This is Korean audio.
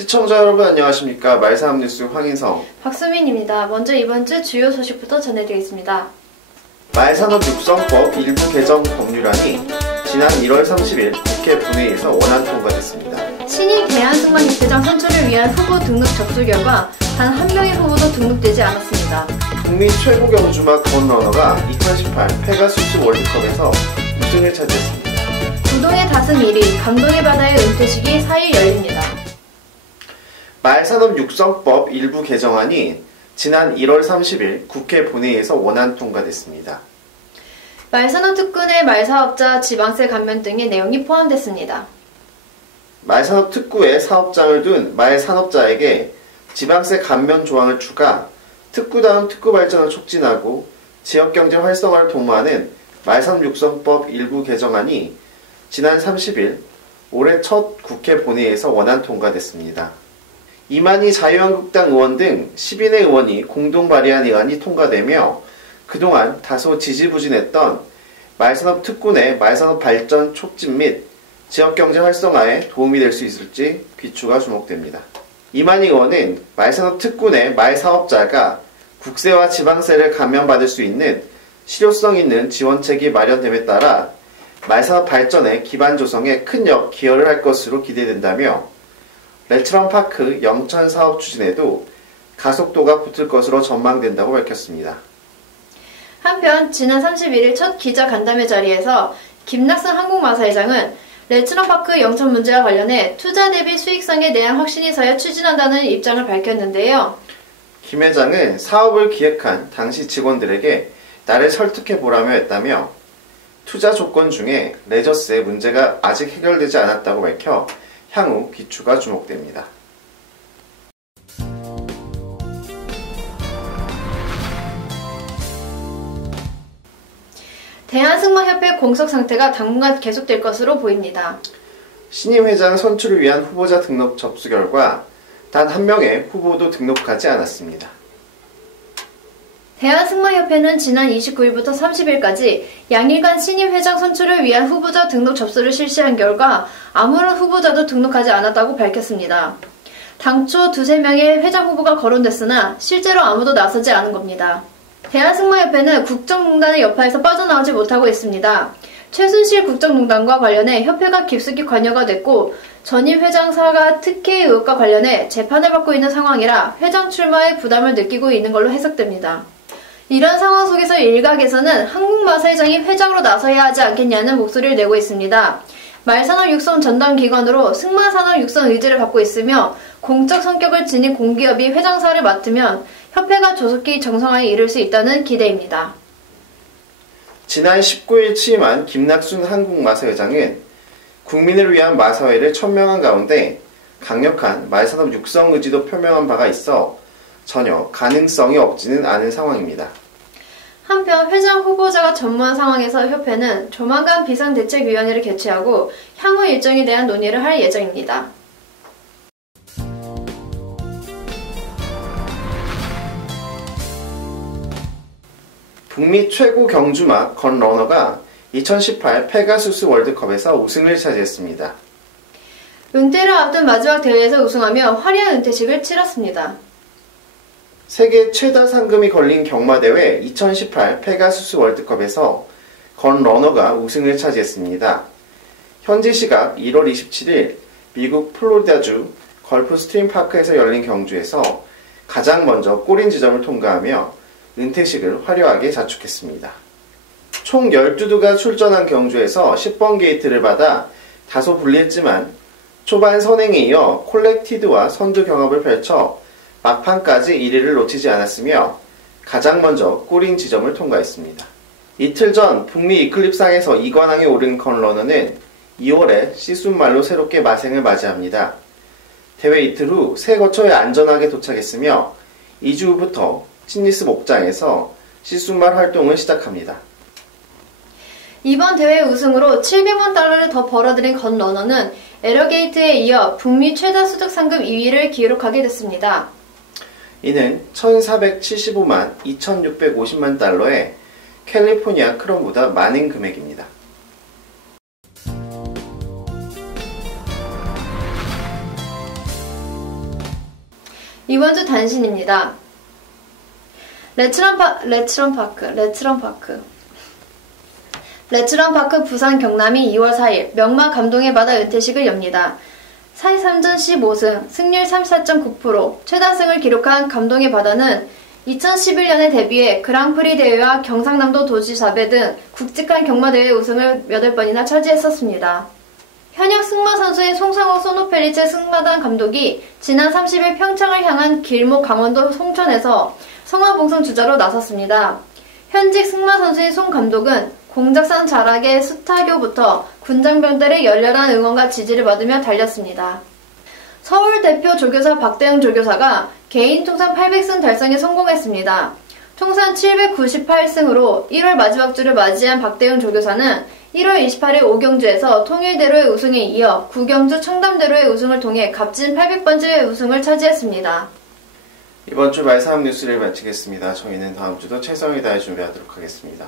시청자 여러분 안녕하십니까. 말사암뉴스 황인성, 박수민입니다. 먼저 이번 주 주요 소식부터 전해드리겠습니다. 말산업육성법 일부 개정 법률안이 지난 1월 30일 국회 본회의에서 원안 통과됐습니다. 신임 대한승마협회장 선출을 위한 후보 등록 접수 결과 단 한 명의 후보도 등록되지 않았습니다. 북미 최고 경주마 건러너가 2018 페가수스 월드컵에서 우승을 차지했습니다. 부동의 다승 1위, 감동의 바다의 은퇴식이 4일 열립니다. 말산업육성법 일부 개정안이 지난 1월 30일 국회 본회의에서 원안 통과됐습니다. 말산업특구의 말사업자 지방세 감면 등의 내용이 포함됐습니다. 말산업특구에 사업장을 둔 말산업자에게 지방세 감면 조항을 추가, 특구다운 특구 발전을 촉진하고 지역경제 활성화를 도모하는 말산업육성법 일부 개정안이 지난 30일 올해 첫 국회 본회의에서 원안 통과됐습니다. 이만희 자유한국당 의원 등 10인의 의원이 공동 발의한 의안이 통과되며 그동안 다소 지지부진했던 말산업 특구 내 말산업 발전 촉진 및 지역경제 활성화에 도움이 될 수 있을지 귀추가 주목됩니다. 이만희 의원은 말산업 특구 내 말사업자가 국세와 지방세를 감면받을 수 있는 실효성 있는 지원책이 마련됨에 따라 말산업 발전의 기반 조성에 큰 기여를 할 것으로 기대된다며 레츠런파크 영천 사업 추진에도 가속도가 붙을 것으로 전망된다고 밝혔습니다. 한편 지난 31일 첫 기자 간담회 자리에서 김낙선 한국마사회장은 레츠런파크 영천 문제와 관련해 투자 대비 수익성에 대한 확신이 서야 추진한다는 입장을 밝혔는데요. 김 회장은 사업을 기획한 당시 직원들에게 나를 설득해보라며 했다며 투자 조건 중에 레저스의 문제가 아직 해결되지 않았다고 밝혀 향후 귀추가 주목됩니다. 대한승마협회 공석 상태가 당분간 계속될 것으로 보입니다. 신임 회장 선출을 위한 후보자 등록 접수 결과 단 한 명의 후보도 등록하지 않았습니다. 대한승마협회는 지난 29일부터 30일까지 양일간 신임 회장 선출을 위한 후보자 등록 접수를 실시한 결과 아무런 후보자도 등록하지 않았다고 밝혔습니다. 당초 두세 명의 회장 후보가 거론됐으나 실제로 아무도 나서지 않은 겁니다. 대한승마협회는 국정농단의 여파에서 빠져나오지 못하고 있습니다. 최순실 국정농단과 관련해 협회가 깊숙이 관여가 됐고 전임 회장 사과 특혜 의혹과 관련해 재판을 받고 있는 상황이라 회장 출마에 부담을 느끼고 있는 걸로 해석됩니다. 이런 상황 속에서 일각에서는 한국마사회장이 회장으로 나서야 하지 않겠냐는 목소리를 내고 있습니다. 말산업육성 전담기관으로 승마산업육성 의지를 받고 있으며 공적 성격을 지닌 공기업이 회장사를 맡으면 협회가 조속히 정상화에 이를 수 있다는 기대입니다. 지난 19일 취임한 김낙순 한국마사회장은 국민을 위한 마사회를 천명한 가운데 강력한 말산업 육성 의지도 표명한 바가 있어 전혀 가능성이 없지는 않은 상황입니다. 한편 회장 후보자가 전무한 상황에서 협회는 조만간 비상대책위원회를 개최하고 향후 일정에 대한 논의를 할 예정입니다. 북미 최고 경주마 건러너가 2018 페가수스 월드컵에서 우승을 차지했습니다. 은퇴를 앞둔 마지막 대회에서 우승하며 화려한 은퇴식을 치렀습니다. 세계 최다 상금이 걸린 경마대회 2018 페가수스 월드컵에서 건러너가 우승을 차지했습니다. 현지 시각 1월 27일 미국 플로리다주 걸프스트림 파크에서 열린 경주에서 가장 먼저 골인 지점을 통과하며 은퇴식을 화려하게 자축했습니다. 총 12두가 출전한 경주에서 10번 게이트를 받아 다소 불리했지만 초반 선행에 이어 콜렉티드와 선두 경합을 펼쳐 막판까지 1위를 놓치지 않았으며 가장 먼저 골인 지점을 통과했습니다. 이틀 전 북미 이클립상에서 2관왕에 오른 건러너는 2월에 시순말로 새롭게 마생을 맞이합니다. 대회 이틀 후 새 거처에 안전하게 도착했으며 2주 후부터 신니스 목장에서 시순말 활동을 시작합니다. 이번 대회 우승으로 700만 달러를 더 벌어들인 건러너는 에러게이트에 이어 북미 최다 수득 상금 2위를 기록하게 됐습니다. 이는 1,475만 2,650만 달러의 캘리포니아 크럼보다 많은 금액입니다. 이번 주 단신입니다. 레츠런파크 부산 경남이 2월 4일 명마 감동의 바다 은퇴식을 엽니다. 4.3전 15승, 승률 34.9%, 최다승을 기록한 감동의 바다는 2011년에 데뷔해 그랑프리 대회와 경상남도 도지사배 등 굵직한 경마대회 우승을 8번이나 차지했었습니다. 현역 승마 선수인 송상호 소노펠리체 승마단 감독이 지난 30일 평창을 향한 길목 강원도 송천에서 성화봉송 주자로 나섰습니다. 현직 승마 선수인 송 감독은 공작산 자락의 수타교부터 군장병들의 열렬한 응원과 지지를 받으며 달렸습니다. 서울 대표 조교사 박대영 조교사가 개인 통산 800승 달성에 성공했습니다. 통산 798승으로 1월 마지막 주를 맞이한 박대영 조교사는 1월 28일 오경주에서 통일대로의 우승에 이어 구경주 청담대로의 우승을 통해 값진 800번째 우승을 차지했습니다. 이번 주 말사암 뉴스를 마치겠습니다. 저희는 다음 주도 최선을 다해 준비하도록 하겠습니다.